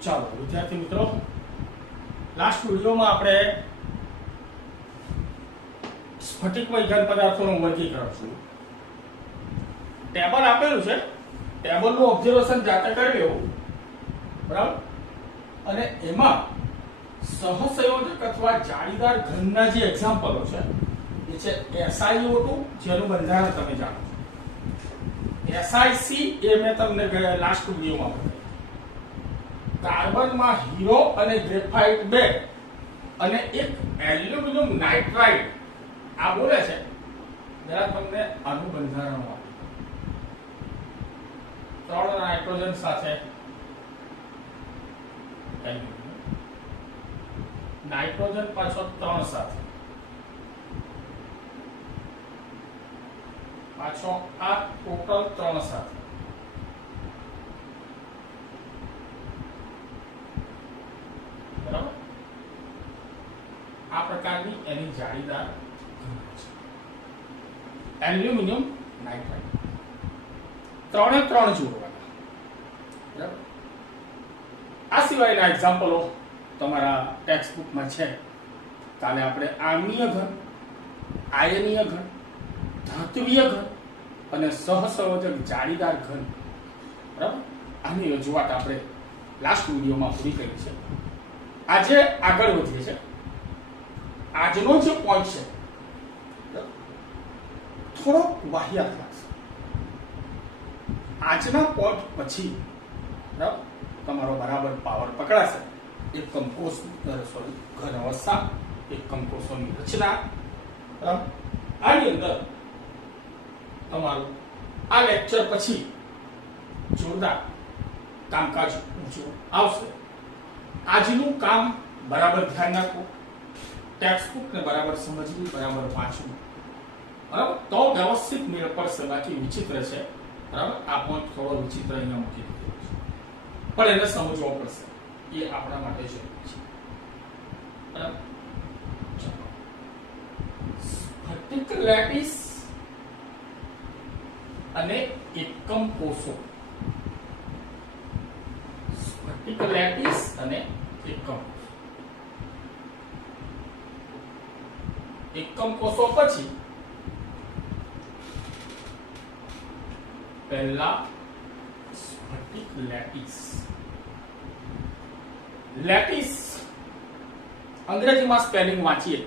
ચાલો વિદ્યાર્થી મિત્રો, લાસ્ટ વિડીયોમાં આપણે સ્ફટિકમય ઘન પદાર્થોનું વર્ગીકરણ છું. ટેબલ આપેલું છે, ટેબલનું ઓબ્ઝર્વેશન જાતે કરી લેવું, બરાબર. અને એમાં સહસંયોજક અથવા જાળીદાર ઘનના જે એક્ઝામ્પલો છે એ છે SiO2, જેનું બંધારણ તમે જાણો છો. SiC એ મેં તમને લાસ્ટ વિડીયોમાં બતાવ્યું. કાર્બનમાં હીરો અને ગ્રેફાઇટ 2 અને એક એલ્યુમિનિયમ નાઇટ્રાઇડ આ બોલે છે. જરા તમને આનું બંધારણ આપો. 3 નાઇટ્રોજન સાથે નાઇટ્રોજન પાછો 3 સાથે પાછો આ ટોટલ 3 સાથે બરાબર. આ પ્રકારની એની જાળીદાર એલ્યુમિનિયમ નાઇટ્રાઇડ 3 જોડવાના, બરાબર. આ સિવાયના એક્ઝામ્પલો તમારા ટેક્સ્ટ બુકમાં છે. કાલે આપણે આણ્વીય ઘન, આયનીય ઘન, ધાત્વીય ઘન અને સહસંયોજક જાળીદાર ઘન, બરાબર, આની રજૂઆત આપણે લાસ્ટ વિડીયોમાં પૂરી કરી છે. આજે આગળ વધીએ છે. આજનો જે પોઈન્ટ છે થોડો વાહિયાત લાગશે. આજના પોઈન્ટ પછી બરાબર તમારો બરાબર પાવર પકડાશે. એકમ કોષ ઘન અવસ્થા, એકમ કોષોની રચના, બરાબર. આની અંદર તમારું આ લેક્ચર પછી જોરદાર કામકાજ ઊંચું આવશે. આજનું કામ બરાબર ધ્યાન રાખવું, ટેક્સ્ટ બુક ને બરાબર સમજવી, બરાબર વાંચવું, બરાબર, તો વ્યવસ્થિત મેળ પડશે. બાકી વિચિત્ર છે, બરાબર. આ પોઈન્ટ થોડો વિચિત્ર અહીંયા મૂકી દીધો છે, પણ એને સમજવો પડશે. એ આપણા માટે જરૂરી છે, બરાબર. સ્ફટિક લેટિસ અને એકમ કોષો. સ્ફટિક લેટિસ અને એકમ કોષો પછી પહેલા સ્ફટિક લેટિસ. લેટિસ અંગ્રેજીમાં સ્પેલિંગ વાંચીએ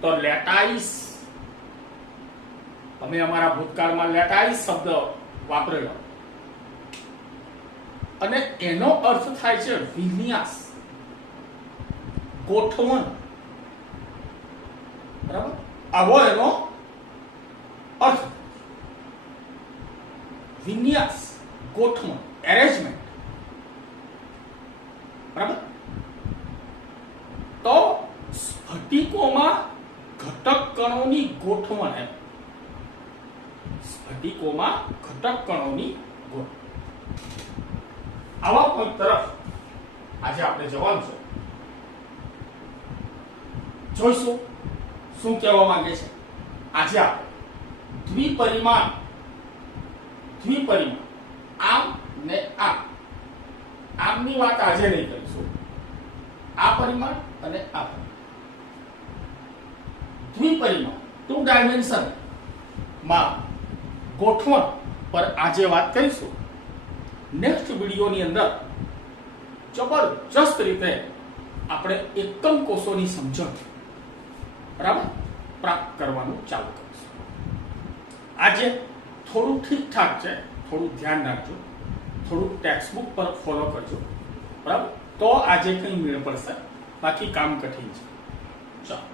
તો લેટાઇસ. અમે અમારા ભૂતકાળમાં લેટાઇસ શબ્દ વાપરેલો અને એનો અર્થ થાય છે વિન્યાસ, ગોઠવણ, બરાબર. આવો એનો અર્થ. વિન્યાસ, ગોઠવણ, એરેન્જમેન્ટ, બરાબર. તો સ્ફટિકોમાં ઘટક કણોની ગોઠવણ એમ. સ્ફટિકોમાં ઘટક કણોની ગોઠવણ. આવા પોઈન્ટ તરફ આજે આપણે જવાનું છે. જોઈશું શું કહેવા માંગે છે. આજે આપણે દ્વિપરિમાણ આમ ને આમની વાત આજે નહીં કરીશું. આ પરિમાણ અને આ દ્વિપરિમાણ 2 ડાયમેન્શન માં ગોઠવણ પર આજે વાત કરીશું. નેક્સ્ટ વિડીયોની અંદર જબરજસ્ત રીતે આપણે એકમ કોષોની સમજણ, બરાબર, પ્રાપ્ત કરવાનું ચાલુ કરીશું. આજે થોડું ઠીકઠાક છે, થોડું ધ્યાન રાખજો, થોડું ટેક્સ્ટ બુક પર ફોલો કરજો, બરાબર. તો આજે કંઈ મેળ પડશે. બાકી કામ કઠિન છે. ચાલો,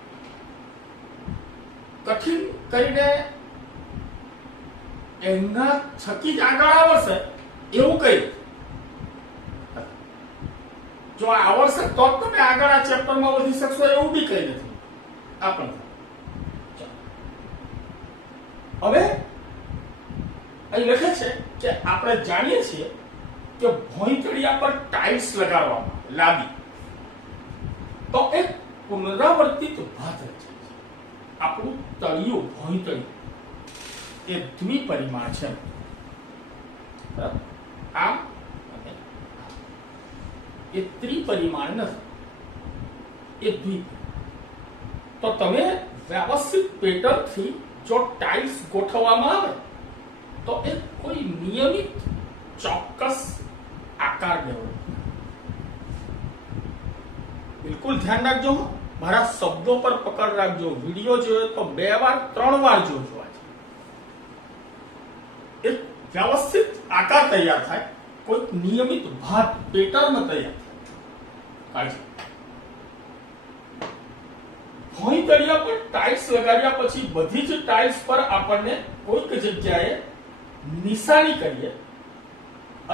કઠિન કરીને એમના થકી જ આગળ આવશે એવું કઈ. જો આવડશે તો જ તમે આગળ આ ચેપ્ટરમાં વધી શકશો એવું બી કઈ નથી. આ પણ હવે અહીં લખે છે કે આપણે જાણીએ છીએ કે ભોંયતળિયા પર ટાઇલ્સ લગાડવામાં લાંબી તો એક પુનરાવર્તિત ભાત રચાય છે. આપણું તળિયું, ભોંયતળિયું એ દ્વિપરિમાણ છે. આમ અને એ ત્રિપરિમાણ નથી, એ તો તમે વ્યવસ્થિત પેટર્નથી જો ટાઇલ્સ ગોઠવવામાં આવે તો એ કોઈ નિયમિત ચોક્કસ આકાર ડેવલપ. બિલકુલ ધ્યાન રાખજો, મારા શબ્દો પર પકડ રાખજો. વિડીયો જોયો તો 2 વાર 3 વાર જોજો. એક વ્યવસ્થિત આકાર તૈયાર થાય, કોઈ નિયમિત ભાત પેટર્ન તૈયાર થાય. ભોંય તળિયા પર ટાઇલ્સ લગાડ્યા પછી બધી જ ટાઇલ્સ પર આપણને કોઈક જગ્યાએ નિશાની કરીએ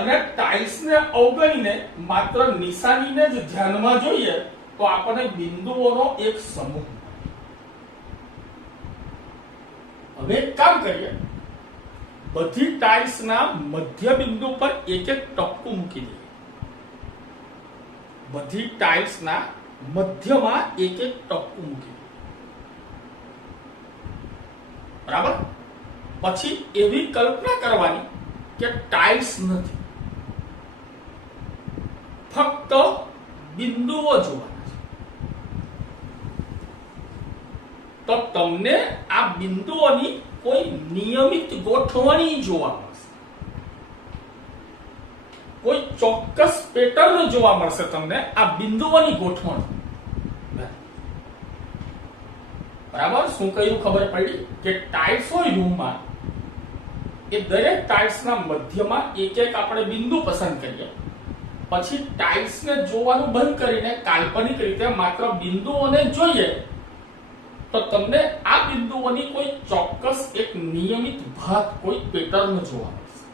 અને ટાઇલ્સને અવગણીને માત્ર નિશાનીને જ ધ્યાનમાં જોઈએ તો આપણને બિંદુઓનો એક સમૂહ. હવે એક કામ કરીએ, બધી ટાઇલ્સના મધ્ય બિંદુ પર એક એક ટપકું મૂકી દઈએ. બધી ટાઇલ્સના મધ્યમાં એક એક ટપકું મૂકી દઈએ. બરાબર? પછી એવી કલ્પના કરવાની કે ટાઇલ્સ નથી, ફક્ત બિંદુઓ જોવાના છે. તો તમને આ બિંદુઓની કોઈ નિયમિત ગોઠવણી જોવા મળશે, કોઈ ચોક્કસ પેટર્ન જોવા મળશે તમને આ બિંદુઓની ગોઠવણી. બરાબર? શું કહ્યું ખબર પડી કે ટાઇલ્સ હોય રૂમમાં, એ દરેક ટાઇલ્સના મધ્યમાં એક એક આપણે બિંદુ પસંદ કરીએ, પછી ટાઇલ્સને જોવાનું બંધ કરીને કાલ્પનિક રીતે માત્ર બિંદુઓને જોઈએ તો તમને આ બિંદુઓની કોઈ ચોક્કસ એક નિયમિત ભાત, કોઈ પેટર્ન જોવા મળશે.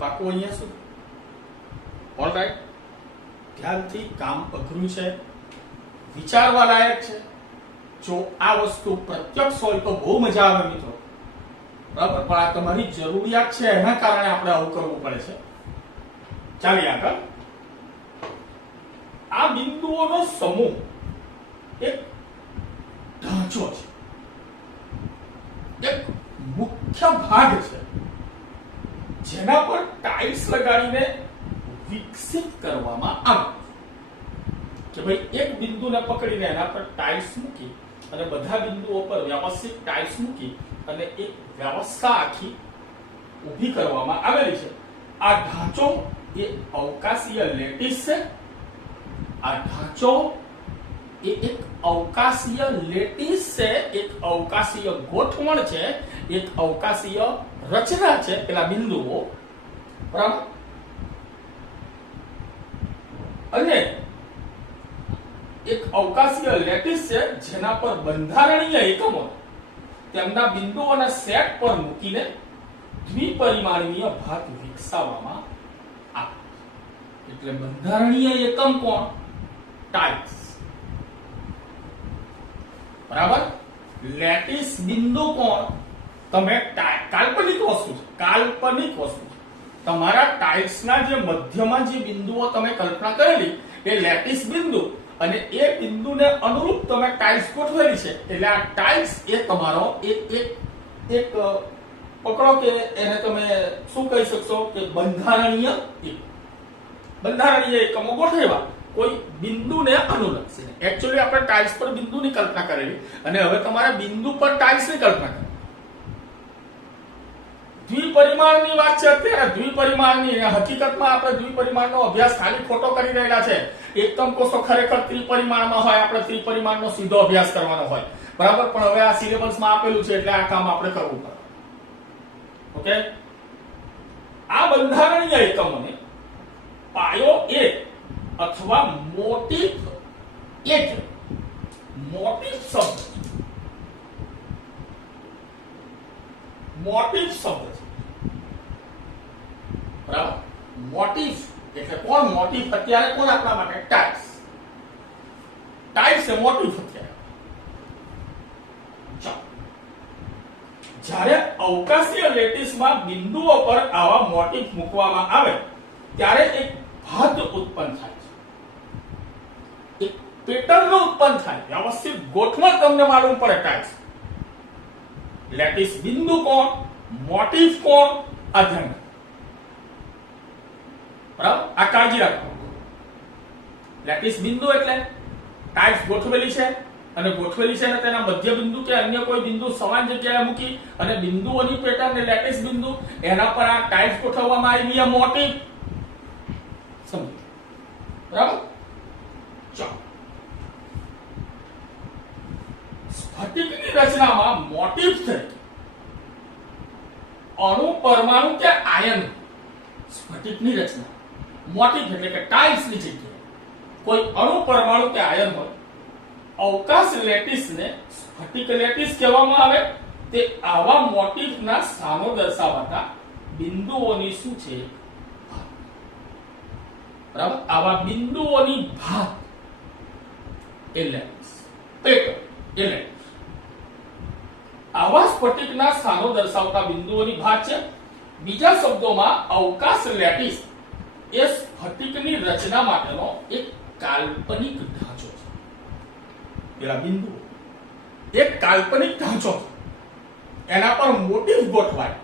પાકું અહીંયા સુધી? ઓલરાઈટ. ધ્યાનથી કામ અઘરું છે, વિચારવા લાયક છે. જો આ વસ્તુ પ્રત્યક્ષ હોય તો બહુ મજા આવે મિત્રો. બરાબર? પણ આ તમારી જરૂરિયાત છે, એના કારણે આપણે આવું કરવું પડે છે. ચાલીએ આગળ. આ બિંદુઓનો સમૂહ એક ઢાંચો છે, એક મુખ્ય ભાગ છે જેના પર ટાઇલ્સ લગાડીને વિકસિત કરવામાં આવે કે ભાઈ એક બિંદુને પકડીને એના પર ટાઇલ્સ મૂકી અને બધા બિંદુઓ પર વ્યવસ્થિત ટાઇલ્સ મૂકી અને એક વ્યવસ્થા આખી ઊભી કરવામાં આવેલી છે. આ ઢાંચો એ અવકાશીય લેટિસ છે. આ ઢાંચો એ એક અવકાશીય લેટિસ છે, એક અવકાશીય ગોઠવણ છે, એક અવકાશીય રચના છે. પેલા બિંદુઓ, બરાબર? અને એક અવકાશીય લેટિસ છે જેના પર બંધારણીય એકમો તેમના બિંદુઓના સેટ પર મૂકીને દ્વિપરિમાણીય ભાત વિકસાવવામાં આવે. એટલે બંધારણીય એકમ કોણ? ટાઇલ્સ. બરાબર? લેટિસ બિંદુ કોણ? તમે કાલ્પનિક વસ્તુ છે, કાલ્પનિક વસ્તુ છે. તમારા ટાઇલ્સના જે મધ્યમાં જે બિંદુઓ તમે કલ્પના કરેલી એ લેટિસ બિંદુ, અને એ બિંદુને અનુરૂપ તમે ટાઇલ્સ ગોઠવેલી છે. એટલે આ ટાઇલ્સ એ તમારો એક પકડો કે એને તમે શું કહી શકશો કે બંધારણીય એકમો ગોઠવ્યા કોઈ બિંદુને અનુલક્ષીને. એકચ્યુઅલી આપણે ટાઇલ્સ પર બિંદુની કલ્પના કરેલી અને હવે તમારે બિંદુ પર ટાઇલ્સની કલ્પના કરવી. દ્વિપરિમાણની વાત છે અત્યારે, દ્વિપરિમાણની. હકીકતમાં આપણે દ્વિપરિમાણનો અભ્યાસ ખાલી ખોટો કરી રહેલા છે. એકમ કોષો ખરેખર ત્રિપરિમાણમાં હોય, આપણે ત્રિપરિમાણનો સીધો અભ્યાસ કરવાનો હોય. બરાબર? પણ હવે આ સિલેબસમાં આપેલું છે એટલે આ કામ આપણે કરવું પડે. ઓકે? આ બંધારણીય એકમોને પાયો એ અથવા મોટિફ એક મોટિફ શબ્દ છે. બરાબર? મોટિફ એટલે કોણ? મોટિફ અત્યારે કોણ આપણા માટે? ટાઇલ્સ. ટાઇલ્સ એ મોટિફ અત્યારે. જ્યારે અવકાશીય લેટિસમાં બિંદુઓ પર આવા મોટિફ મૂકવામાં આવે ત્યારે એક ભાત ઉત્પન્ન થાય છે, એક પેટર્ન ઉત્પન્ન થાય, વ્યવસ્થિત ગોઠવણ તમને માલુમ પડે. ટાઇલ્સ, લેટિસ બિંદુ કોણ? મોટિફ કોણ? અધ્યયન. બરાબર? આ કાળજી રાખો. લેટિસ બિંદુ એટલે ટાઇલ્સ ગોઠવેલી છે અને ગોઠવેલી છે અને તેના મધ્ય બિંદુ કે અન્ય કોઈ બિંદુ સમાન જગ્યાએ મૂકી અને બિંદુઓની પેટર્ન ને લેટિસ બિંદુ એના પર આ ટાઇલ્સ ગોઠવવામાં આવી આ મોટી સમજો. બરાબર. ચાલો, સ્ફટિકની રચનામાં મોટિફ તરીકે અણુ, પરમાણુ કે આયન, સ્ફટિકની રચના મોટિફ એટલે કે ટાઇલ્સની જગ્યાએ કોઈ અણુ, પરમાણુ કે આયન હોય. અવકાશ લેટિસને સ્ફટિક લેટિસ કહેવામાં આવે. તે આવા મોટિફના સ્થાનો દર્શાવતા બિંદુઓની શું છે? બરાબર. આવા બિંદુઓની ભાત એ લેટિસ, પેટર્ન એ લેટિસ. આવા સ્ફટિકના સ્થાનો દર્શાવતા બિંદુઓની ભાત છે. બીજા શબ્દોમાં અવકાશ લેટિસ એ સ્ફટિકની રચના માટેનો એક કાલ્પનિક ઢાંચો છે. પેલા બિંદુઓ એક કાલ્પનિક ઢાંચો છે, એના પર મોટિફ ગોઠવાય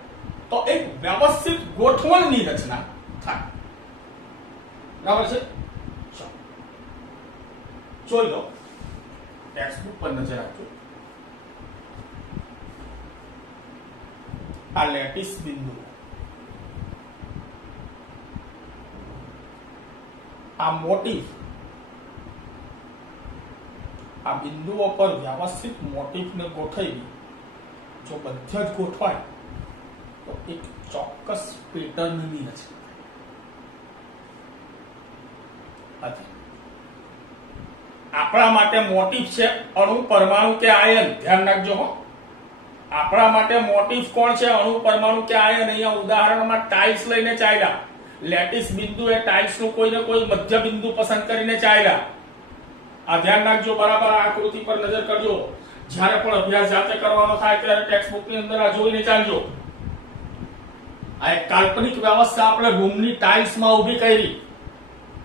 તો એક વ્યવસ્થિત ગોઠવણની રચના થાય. બરાબર છે. જોઈ લો, ટેક્સ્ટબુક પર નજર આપજો. આ લેટિસ બિંદુ, આ મોટિફ, આ બિંદુઓ પર વ્યવસ્થિત મોટિફને ગોઠવી જો બધા જ ગોઠવાય તો એક ચોક્કસ પેટર્નની રચના. આપણા માટે મોટિફ છે અણુ, પરમાણુ કે આયન. ધ્યાન રાખજો હો, આપણા માટે મોટિફ કોણ છે? અણુ, પરમાણુ કે આયન. અહીંયા ઉદાહરણમાં ટાઇલ્સ લઈને ચાલ્યા. લેટિસ બિંદુ એ ટાઇલ્સ નું કોઈને કોઈ મધ્ય બિંદુ પસંદ કરીને ચાલ્યા. આ ધ્યાન રાખજો. બરાબર આ આકૃતિ પર નજર કરજો. જ્યારે પણ અભ્યાસ જાતે કરવાનો થાય ત્યારે ટેક્સ્ટબુક ની અંદર આ જોઈને ચાલજો. આ એક કાલ્પનિક વ્યવસ્થા આપણે રૂમની ટાઇલ્સમાં ઊભી કરી.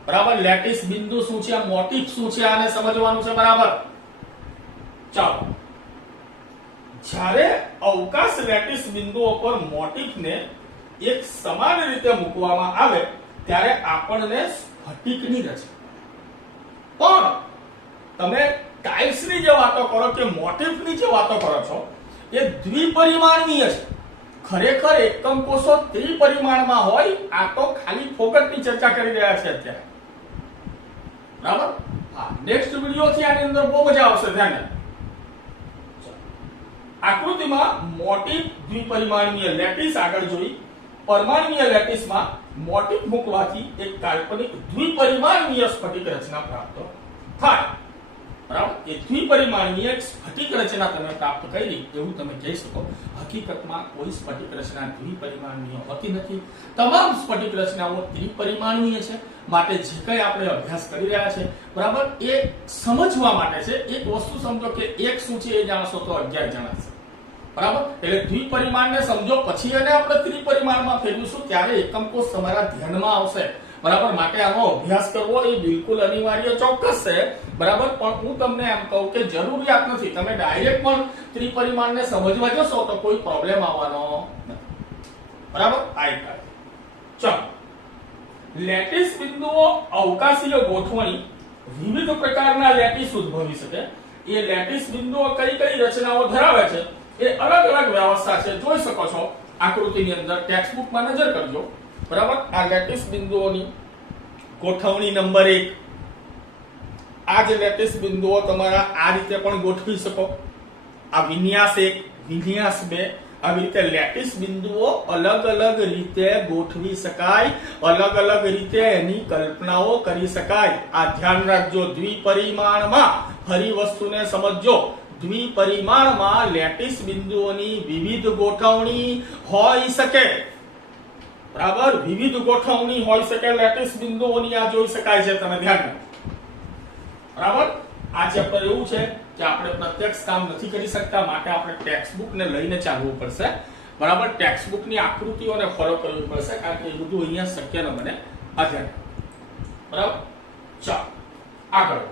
બરાબર. લેટિસ બિંદુ શું છે, મોટિફ શું છે, આને સમજવાનું છે. બરાબર. ચાલો, જ્યારે અવકાશ લેટિસ બિંદુઓ પર મોટિફને એક સમાન રીતે મૂકવામાં આવે ત્યારે આપણને સ્ફટિકની રચના. પણ તમે ટાઇલ્સની જે વાતો કરો કે મોટિફની જે વાતો કરો છો એ દ્વિપરિમાણીય છે. ખરેખર એકમ કોષો ત્રિપરિમાણમાં હોય. આ તો ખાલી ફોકટની ચર્ચા કરી રહ્યા છે અત્યારે. બરાબર. હા, નેક્સ્ટ વિડિયોથી આની અંદર બહુ મજા આવશે. ધ્યાન રાખજો. આકૃતિમાં મોટિફ દ્વિપરિમાણીય લેટિસ આગળ જોઈ. પરમાણુય લેટિસમાં મોટિફ મૂકવાથી એક કાલ્પનિક દ્વિપરિમાણીય સ્ફટિક રચના પ્રાપ્ત થાય. બરાબર. એ દ્વિપરિમાણીય સ્ફટિક રચના તમે પ્રાપ્ત કરી એવું તમે કહી શકો. હકીકતમાં કોઈ સ્ફટિક રચના દ્વિપરિમાણીય હોતી નથી. તમામ સ્ફટિક રચનાઓ ત્રિપરિમાણીય છે. માટે જે કંઈ આપણે અભ્યાસ કરી રહ્યા છે, બરાબર, એ સમજવા માટે છે. એક વસ્તુ સમજો કે એક શું છે એ જાણશો તો 11 જણાશે. બરાબર. એટલે દ્વિપરિમાણને સમજો, પછી એને આપણે ત્રિપરિમાણમાં ફેરવીશું ત્યારે એકમ કોષ તમારા ધ્યાનમાં આવશે. બરાબર. માટે આનો અભ્યાસ કરવો એ બિલકુલ અનિવાર્ય, ચોક્કસ છે. બરાબર. પણ હું તમને એમ કહું કે જરૂરિયાત નથી. તમે ડાયરેક્ટ પણ ત્રિપરિમાણને સમજવા જશો તો કોઈ પ્રોબ્લેમ આવવાનો નથી. બરાબર. આ એક. ચાલો, લેટિસ બિંદુઓ અવકાશીય ગોઠવણી. વિવિધ પ્રકારના લેટિસ ઉદ્ભવી શકે. એ લેટિસ બિંદુઓ કઈ કઈ રચનાઓ ધરાવે છે એ અલગ અલગ વ્યવસ્થા છે. જોઈ શકો છો આકૃતિની અંદર. ટેક્સ્ટબુકમાં નજર કરજો. બરાબર. આ લેટિસ બિંદુઓની ગોઠવણી નંબર 1. આ જે લેટિસ બિંદુઓ તમારા આ રીતે પણ ગોઠવી શકો. આ વિન્યાસ 1, વિન્યાસ 2. આવી રીતે લેટિસ બિંદુઓ અલગ અલગ રીતે ગોઠવી શકાય. અલગ અલગ રીતે એની કલ્પનાઓ કરી શકાય. આ ધ્યાન રાખજો. દ્વિપરિમાણમાં, ફરી વસ્તુને સમજજો, દ્વિપરિમાણમાં લેટિસ બિંદુઓની વિવિધ ગોઠવણી હોઈ શકે. બરાબર. વિવિધ ગોઠવણી હોઈ શકે લેટિસ બિંદુઓની. આ જોઈ શકાય છે. તમે ધ્યાન રાખો. બરાબર. આ ચેપ્ટર એવું છે કે આપણે પ્રત્યક્ષ કામ નથી કરી શકતા. માટે આપણે ટેક્સ્ટબુકને લઈને ચાલવું પડશે. બરાબર. ટેક્સ્ટબુકની આકૃતિઓને ફોલો કરવી પડશે કારણ કે એ બધું અહીંયા શક્ય ન બને. આધ્યાન. બરાબર. ચાલો આગળ.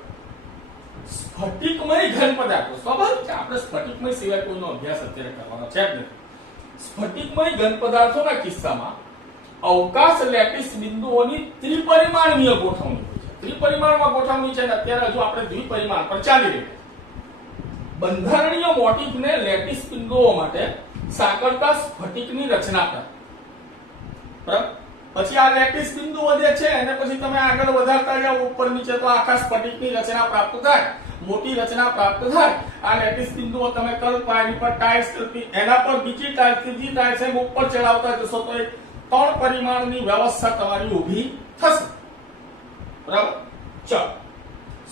સ્ફટિકમય ઘન પદાર્થો. સ્વાભાવિક છે આપણે સ્ફટિકમય સિવાય કોઈનો અભ્યાસ અત્યારે કરવાનો છે જ નથી. સ્ફટિકમય ઘન પદાર્થોના કિસ્સામાં અવકાશ લેટિસ બિંદુઓની ત્રિપરિમાણીય ગોઠવણી હોય છે. ત્રિપરિમાણમાં ગોઠવણી છે ને અત્યારે હજુ આપણે દ્વિપરિમાણ પર ચાલી રહ્યા છીએ. બંધારણીય મોટિફને લેટિસ બિંદુઓ માટે સાંકળતા સ્ફટિકની રચના કરે. બરાબર? પછી આ લેટિસ બિંદુઓ જે છે એને પછી તમે આગળ વધારતા જાઓ ઉપર નીચે તો આખા સ્ફટિકની રચના પ્રાપ્ત થાય, મોટી રચના પ્રાપ્ત થાય. આ લેટિસ બિંદુઓ તમે કલ્પા એની પર ટાઇલ્સ એના પર બીજી ટાઇલ્સ ત્રીજી ટાઇલ્સ એમ ઉપર ચડાવતા જશો તો એક 3 પરિમાણની વ્યવસ્થા તમારી ઊભી થશે. બરાબર? ચાલો,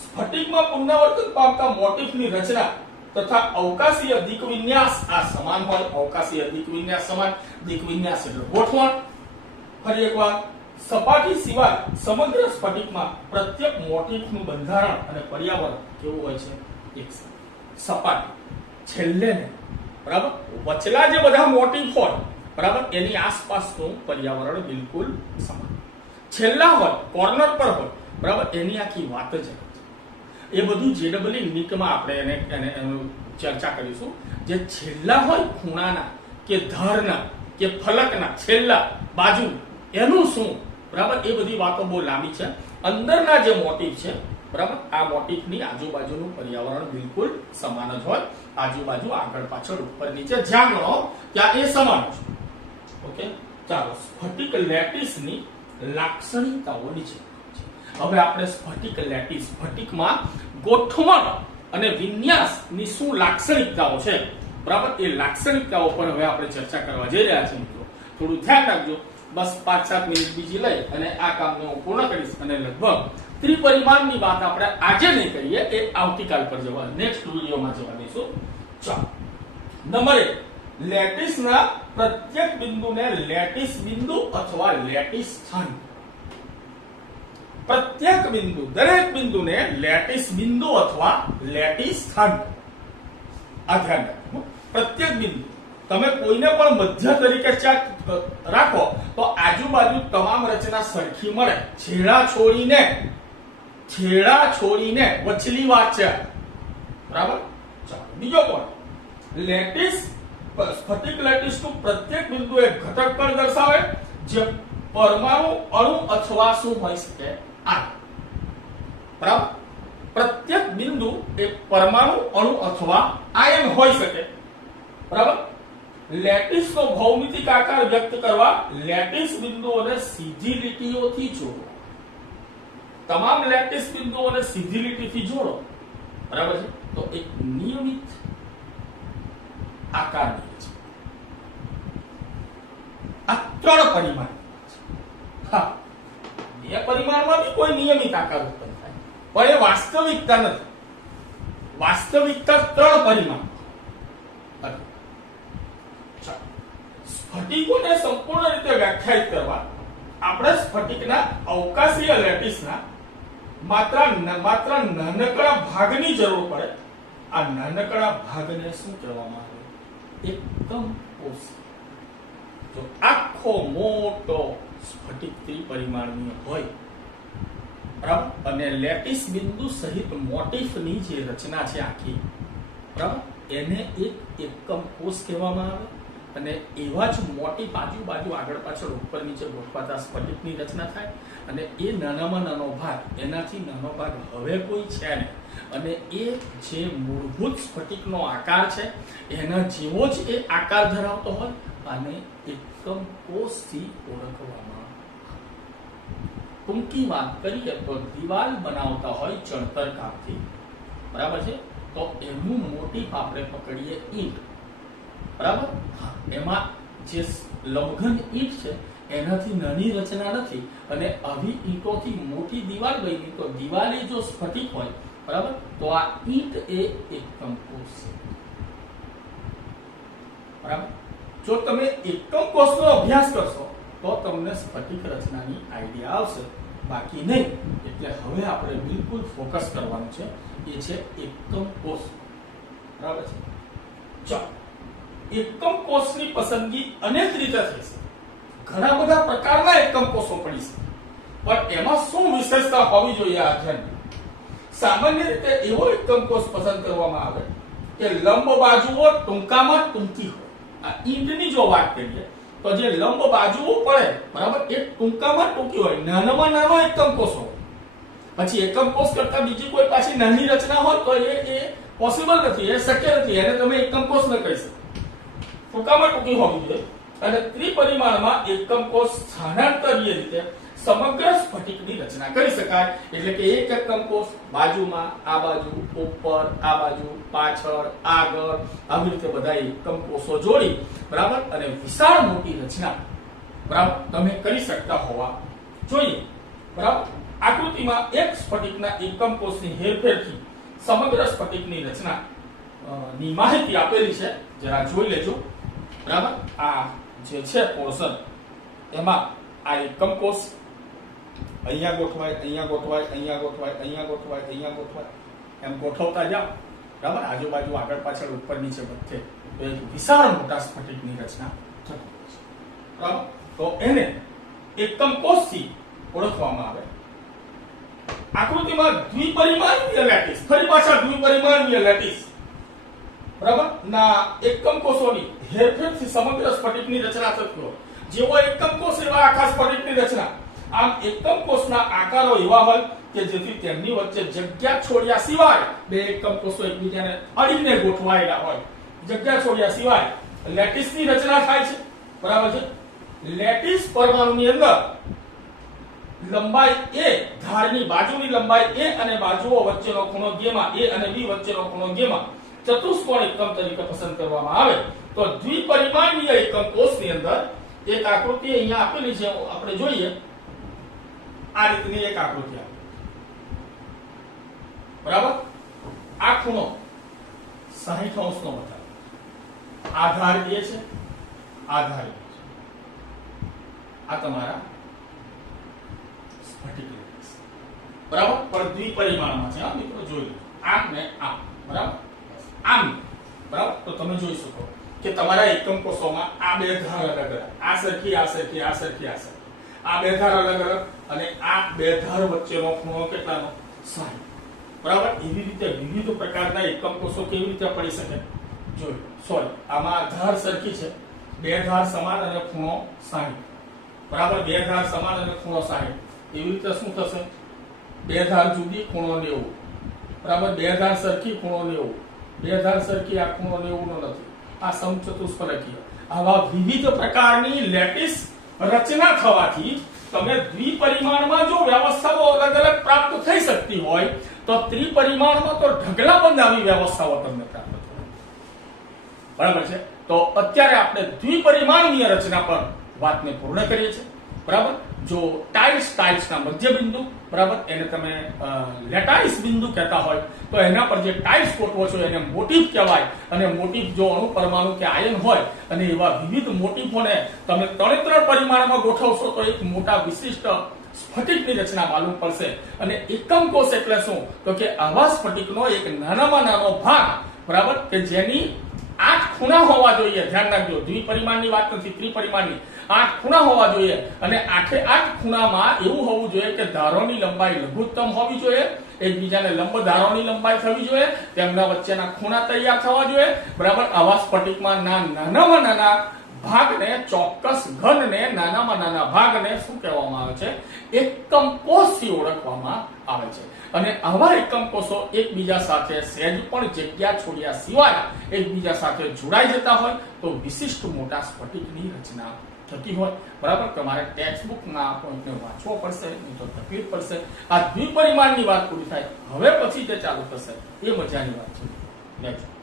સ્ફટિકમાં પુનરાવર્તન પામતા મોટિફની રચના તથા અવકાશીય દિક વિન્યાસ આ સમાન હોય. અવકાશીય દિક વિન્યાસ સમાન, દિક વિન્યાસ એટલે ગોઠવણ. ફરી એકવાર, સપાટી સિવાય સમગ્ર સ્ફટિકમાં પ્રત્યેક મોટિફનું બંધારણ અને પર્યાવરણ કેવું હોય છે? એક સપાટી છેલ્લે ને બરાબર વચલા જે બધા મોટિફ હોય બરાબર એની આસપાસનું પર્યાવરણ બિલકુલ સમાન. છેલ્લા હોય કોર્નર પર હોય બરાબર એની આખી વાત જ એ બધું જેડબલી નીટમાં આપણે એને ચર્ચા કરીશું. જે છેલ્લા હોય ખૂણાના કે ધારના કે ફલકના છેલ્લા બાજુ એનું શું બરાબર એ બધી વાતો બહુ લાંબી છે. અંદરના જે મોટિફ છે બરાબર આ મોટિફની આજુબાજુનું પર્યાવરણ બિલકુલ સમાન જ હોય. આજુબાજુ આગળ પાછળ ઉપર નીચે જ્યાં ગણો ત્યાં એ સમાન છે. ઓકે, ચાલો સ્ફટિક લેટિસની લાક્ષણિકતાઓ નીચે. હવે આપણે સ્ફટિક લેટિસ સ્ફટિકમાં ગોઠવણ અને વિન્યાસની શું લાક્ષણિકતાઓ છે બરાબર એ લાક્ષણિકતાઓ પર હવે આપણે ચર્ચા કરવા જઈ રહ્યા છીએ મિત્રો. થોડું ધ્યાન રાખજો. બસ 5-7 મિનિટ બીજી લઈ અને આ કામને હું પૂર્ણ કરીશ અને લગભગ ત્રિપરિમાણની વાત આપણે આજે નહીં કરીએ, એ આવતીકાલ પર જવા નેક્સ્ટ વિડીયોમાં જવા દઈશું. ચાલો, નંબર 1, લેટિસના પ્રત્યેક બિંદુને લેટિસ બિંદુ અથવા લેટિસ સ્થાન. પ્રત્યેક બિંદુ દરેક બિંદુને લેટિસ બિંદુ અથવા લેટિસ સ્થાન. આ ધ્યાન રાખો. પ્રત્યેક બિંદુ તમે કોઈને પણ મધ્ય તરીકે રાખો તો આજુબાજુ તમામ રચના સરખી મળે. છેડા છોડીને વચલી વાત છે. બરાબર? ચાલો, બીજો પોઈન્ટ, લેટિસ સ્ફટિક લેટિસનું પ્રત્યેક બિંદુ એક ઘટક કણ દર્શાવે જે પરમાણુ અણુ અથવા શું હોઈ શકે? આ. બરાબર? પ્રત્યેક બિંદુ એ પરમાણુ અણુ અથવા આયન હોઈ શકે. બરાબર? લેટિસનો ભૌમિતિક આકાર વ્યક્ત કરવા લેટિસ બિંદુઓને સીધી લીટીઓથી જોડો. તમામ લેટિસ બિંદુઓને સીધી લીટીથી જોડો. બરાબર છે? તો એક નિયમિત આકાર મળે છે. આ 3 પરિમાણ. હા, 2 પરિમાણમાં બી કોઈ નિયમિત આકાર ઉત્પન્ન થાય પણ એ વાસ્તવિકતા નથી. વાસ્તવિકતા 3 પરિમાણ. સ્ફટિકોને સંપૂર્ણ રીતે વ્યાખ્યાયિત કરવા આપણે સ્ફટિકના અવકાશીય લેટિસના માત્ર નાનકડા ભાગની જરૂર પડે. આ નાનકડા ભાગને શું કહેવામાં આવે? એકમ કોષ. જો આખો મોટો સ્ફટિક ત્રિપરિમાણીય હોય બરાબર અને લેટિસ બિંદુ સહિત મોટિફની જે રચના છે આખી બરાબર એને એક એકમ કોષ કહેવામાં આવે. અને એવા જ મોટી બાજુ આગળ પાછળ ઉપર નીચે ગોઠવાતા સ્ફટિકની રચના થાય. અને એ નાનામાં નાનો ભાગ, એનાથી નાનો ભાગ હવે કોઈ છે નહીં. અને એ જે મૂળભૂત સ્ફટિકનો આકાર છે એના જેવો જ એ આકાર ધરાવતો હોય અને એકમ કોષથી ઓળખવામાં. ટૂંકી વાત કરીએ તો દિવાલ બનાવતા હોય ચણતર કામથી બરાબર છે તો એનું મોટીફ આપણે પકડીએ ઈંટ. બરાબર? એમાં જે લંઘન ઈંટ છે એનાથી નાની રચના નથી અને આવી ઈંટોથી મોટી દિવાલ બની તો દિવાલે જો સ્ફટિક હોય બરાબર તો આ ઈંટ એ એકમ કોષ છે. બરાબર? જો તમે એકમ કોષનો અભ્યાસ કરશો તો તમને સ્ફટિક રચનાની આઈડિયા આવશે, બાકી નહીં. એટલે હવે આપણે બિલકુલ ફોકસ કરવાનું છે એ છે એકમ કોષ. બરાબર છે? ચાલો, એકમ કોષની પસંદગી અનેક રીતે થઈ છે. ઘણા બધા પ્રકારના એકમ કોષો પડી છે પણ એમાં શું વિશેષતા હોવી જોઈએ આ અધ્યયન? સામાન્ય રીતે એવો એકમ કોષ પસંદ કરવામાં આવે કે લંબ બાજુઓ ટૂંકામાં ટૂંકી હોય. આ ઈંટની જો વાત કરીએ તો જે લંબ બાજુઓ પડે બરાબર એ ટૂંકામાં ટૂંકી હોય, નાનામાં નાનો એકમ કોષ હોય. પછી એકમ કોષ કરતા બીજી કોઈ પાછી નાની રચના હોય તો એ પોસિબલ નથી, એ શક્ય નથી, એને તમે એકમ કોષ ન કહી શકો. ટૂંકામાં ટૂંકી હોવી જોઈએ. અને ત્રિપરિમાણમાં એકમ કોષ સ્થાનાંતરીય રીતે સમગ્ર સ્ફટિકની રચના કરી શકાય. એટલે કે એક એકમ કોષ બાજુમાં, આ બાજુ, ઉપર, આ બાજુ, પાછળ, આગળ, આવી રીતે બધા એકમ કોષો જોડી બરાબર અને વિશાળ મોટી રચના બરાબર તમે કરી શકતા હોવા જોઈએ. બરાબર. આકૃતિમાં એક સ્ફટિકના એકમ કોષની હેરફેરથી સમગ્ર સ્ફટિકની રચના ની માહિતી આપેલી છે, જરા જોઈ લેજો. બરાબર. આ જે છે પોર્શન એમાં આ એકમ કોષ અહીંયા ગોઠવાય, અહીંયા ગોઠવાય, અહીંયા ગોઠવાય, અહીંયા ગોઠવાય, અહીંયા ગોઠવાય, એમ ગોઠવતા જાઓ. બરાબર. આજુબાજુ, આગળ પાછળ, ઉપર નીચે બધે એક વિશાળ મોટા સ્ફટિકની રચના થતી હોય છે. બરાબર. તો એને એકમ કોષથી ઓળખવામાં આવે. આકૃતિમાં દ્વિપરિમાણીય લેટિસ, ફરી પાછા દ્વિપરિમાણીય લેટિસ બરાબર ના એકમ કોષોની હેરફેરથી સમગ્ર સ્ફટિકની રચના થતી હોય. જેવો એકમ કોષ એવા આખા સ્ફટિકની રચના. આમ એકમ કોષના આકારો એવા હોય કે જેથી તેમની વચ્ચે જગ્યા છોડ્યા સિવાય બે એકમ કોષો એકબીજાને અડીને ગોઠવાયેલા હોય. જગ્યા છોડ્યા સિવાય લેટિસની રચના થાય છે. બરાબર છે. લેટિસ પરમાણુની અંદર લંબાઈ a, ધારની બાજુની લંબાઈ a અને બાજુઓ વચ્ચેનો ખૂણો ગેમા, a અને b વચ્ચેનો ખૂણો ગેમા ચતુષ્કોણ એકમ તરીકે પસંદ કરવામાં આવે. તો દ્વિપરિમાણીય એકમ કોષની અંદર એક આકૃતિ અહીંયા આપેલી છે, આપણે જોઈએ. આ રીતની એક આકૃતિ આપેલી. બરાબર. આ ખૂણો 60 અંશનો બતાવે. આધાર a છે, આધાર a છે. આ તમારા સ્ફટિક લેટિસ. બરાબર. પણ દ્વિપરિમાણમાં છે. મિત્રો જોઈ લો. આમ ને આમ. બરાબર. આમ. બરાબર. તો તમે જોઈ શકો કે તમારા એકમ કોષોમાં આ બે ધાર અલગ અલગ, આ સરખી, આ સરખી, આ સરખી, આ સરખી, આ બે ધાર અલગ અલગ અને આ બે ધાર વચ્ચેનો ખૂણો કેટલાનો? 60. બરાબર. એવી રીતે વિવિધ પ્રકારના એકમ કોષો કેવી રીતે પડી શકે જોઈ. સોરી, આમાં ધાર સરખી છે, બે ધાર સમાન અને ખૂણો 60. બરાબર. બે ધાર સમાન અને ખૂણો 60. એવી રીતે શું થશે? બે ધાર જુદી, ખૂણો 90. બરાબર. બે ધાર સરખી, ખૂણો 90. બે ધાર સરખી, આ ખૂણો 90 નો નથી, આ સમચતુષ્ફલકીય. આવા વિવિધ પ્રકારની લેટિસ રચના થવાથી તમે દ્વિપરિમાણમાં જો વ્યવસ્થાઓ અલગ અલગ પ્રાપ્ત થઈ શકતી હોય તો ત્રિપરિમાણમાં તો ઢગલાબંધ આવી વ્યવસ્થાઓ તમને પ્રાપ્ત થાય. બરાબર છે. તો અત્યારે આપણે દ્વિપરિમાણીય રચના પર વાતને પૂર્ણ કરીએ છીએ. બરાબર. જો ટાઇલ્સના મધ્ય બિંદુ બરાબર એને તમે લેટાઇસ બિંદુ કહેતા હોય તો એના પર જે ટાઇલ્સ ગોઠવો છો એને મોટિફ કહેવાય. અને મોટિફ જો અણુ પરમાણુ કે આયન હોય અને એવા વિવિધ મોટિફોને તમે 3 પરિમાણમાં ગોઠવશો તો એક મોટા વિશિષ્ટ સ્ફટિકની રચના માલુમ પડશે. અને એકમ કોષ એટલે શું? તો કે આવા સ્ફટિકનો એક નાનામાં નાનો ભાગ બરાબર કે જેની 8 ખૂણા હોવા જોઈએ. ધ્યાન રાખજો, દ્વિપરિમાણની વાત નથી, ત્રિપરિમાણની. 8 ખૂણા હોવા જોઈએ અને 8 ખૂણામાં એવું હોવું જોઈએ કે ધારોની લંબાઈ લઘુત્તમ હોવી જોઈએ, એકબીજાને લંબ ધારોની લંબાઈ થવી જોઈએ, તેમના વચ્ચેના ખૂણા તૈયાર થવા જોઈએ. બરાબર. આવા સ્ફટિકમાં નાનામાં નાના ભાગને, ચોક્કસ ઘનને, નાનામાં નાના ભાગને શું કહેવામાં આવે છે? એકમ કોષથી ઓળખવામાં આવે છે. અને આવા એકમ કોષો એકબીજા સાથે સહેજ પણ જગ્યા છોડ્યા સિવાય એકબીજા સાથે જોડાઈ જતા હોય તો વિશિષ્ટ મોટા સ્ફટિકની રચના થતી હોય. બરાબર. તમારે ટેક્સ્ટ બુકના પોઈન્ટને વાંચવો પડશે, નહીં તો તકલીફ પડશે. આ દ્વિપરિમાણની વાત પૂરી થાય હવે પછી જે ચાલુ થશે એ મજાની વાત છે. નેક્સ્ટ